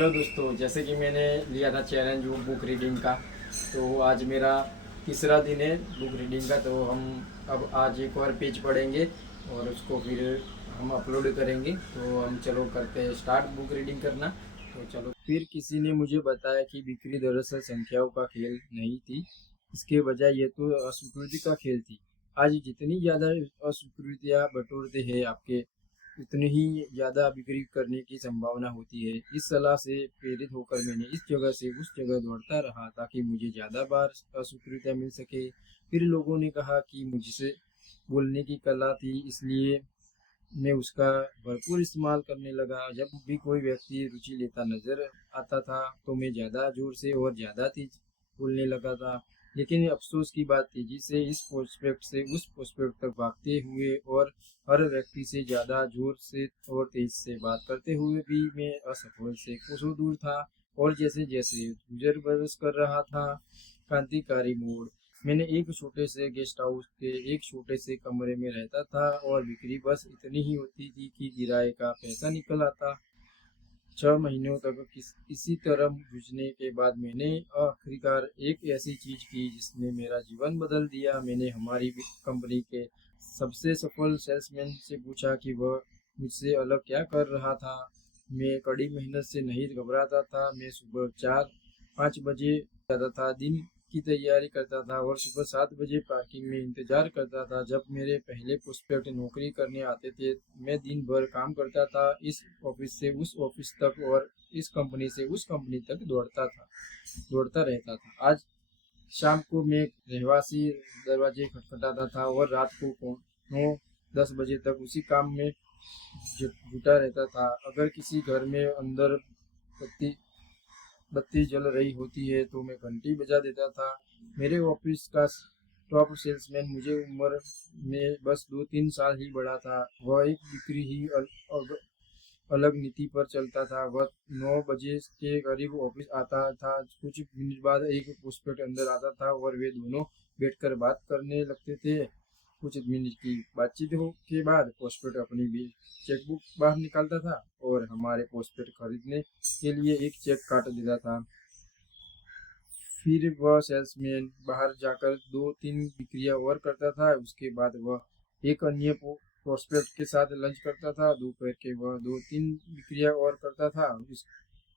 Hello दोस्तों, जैसे कि मैंने लिया था चैलेंज वो बुक रीडिंग का। तो आज मेरा तीसरा दिन है बुक रीडिंग का। तो हम अब आज एक और पेज पढ़ेंगे और उसको फिर हम अपलोड करेंगे। तो हम चलो करते हैं स्टार्ट बुक रीडिंग करना। तो चलो, फिर किसी ने मुझे बताया कि बिक्री दरअसल संख्याओं का खेल नहीं थी, इसके बजाय ये तो अस्वीकृति का खेल थी। आज जितनी ज़्यादा अस्वीकृतियाँ बटोरते हैं आपके, उतनी ही ज़्यादा बिक्री करने की संभावना होती है। इस सलाह से प्रेरित होकर मैंने इस जगह से उस जगह दौड़ता रहा ताकि मुझे ज़्यादा बार अस्वीकृतियाँ मिल सके। फिर लोगों ने कहा कि मुझसे बोलने की कला थी, इसलिए मैं उसका भरपूर इस्तेमाल करने लगा। जब भी कोई व्यक्ति रुचि लेता नजर आता था तो मैं ज़्यादा जोर से और ज़्यादा तेज बोलने लगा था। लेकिन अफसोस की बात, तेजी से इस प्रोस्पेक्ट से उस प्रोस्पेक्ट तक भागते हुए और हर व्यक्ति से ज़्यादा जोर से और तेज से बात करते हुए भी मैं असफल से कोसों दूर था। और जैसे जैसे गुजर बरस कर रहा था, क्रांतिकारी मोड़। मैंने एक छोटे से गेस्ट हाउस के एक छोटे से कमरे में रहता था और बिक्री बस इतनी ही होती थी कि किराए का पैसा निकल आता। 6 महीनों तक इसी तरह जूझने के बाद मैंने आखिरकार एक ऐसी चीज की जिसने मेरा जीवन बदल दिया। मैंने हमारी कंपनी के सबसे सफल सेल्समैन से पूछा कि वह मुझसे अलग क्या कर रहा था। मैं कड़ी मेहनत से नहीं घबराता था। मैं सुबह 4-5 बजे जाता था, दिन की तैयारी करता था और सुबह 7 बजे पार्किंग में इंतजार करता था जब मेरे पहले प्रोस्पेक्ट नौकरी करने आते थे। मैं दिन भर काम करता था, इस ऑफिस से उस ऑफिस तक और इस कंपनी से उस कंपनी तक दौड़ता रहता था। आज शाम को मैं रहवासी दरवाजे खटखटाता था और रात को 9-10 बजे तक उसी काम में जुटा रहता था। अगर किसी घर में अंदर बत्ती बत्ती जल रही होती है तो मैं घंटी बजा देता था। मेरे ऑफिस का टॉप सेल्समैन मुझे उम्र में बस 2-3 साल ही बड़ा था। वह एक बिक्री ही अलग नीति पर चलता था। वह 9 बजे के करीब ऑफिस आता था। कुछ मिनट बाद एक प्रोस्पेक्ट अंदर आता था और वे दोनों बैठकर बात करने लगते थे। कुछ मिनट की बातचीत हो के बाद प्रोस्पेक्ट अपनी भी चेकबुक बाहर निकालता था और हमारे प्रोस्पेक्ट खरीदने के लिए एक चेक काट देता था। फिर वह सेल्समैन बाहर जाकर 2-3 बिक्रियां और करता था। उसके बाद वह एक अन्य प्रोस्पेक्ट के साथ लंच करता था। दोपहर के वह 2-3 बिक्रियां और करता था।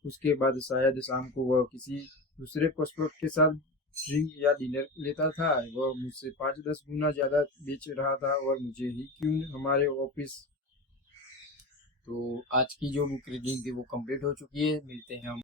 उसके बाद शायद शाम को वह किसी दूसरे प्रोस्पेक्ट के साथ ड्रिंक या डिनर लेता था। वह मुझसे 5-10 गुना ज्यादा बेच रहा था और मुझे ही क्यों, हमारे ऑफिस। तो आज की जो बुक रीडिंग थी वो कंप्लीट हो चुकी है। मिलते हैं हम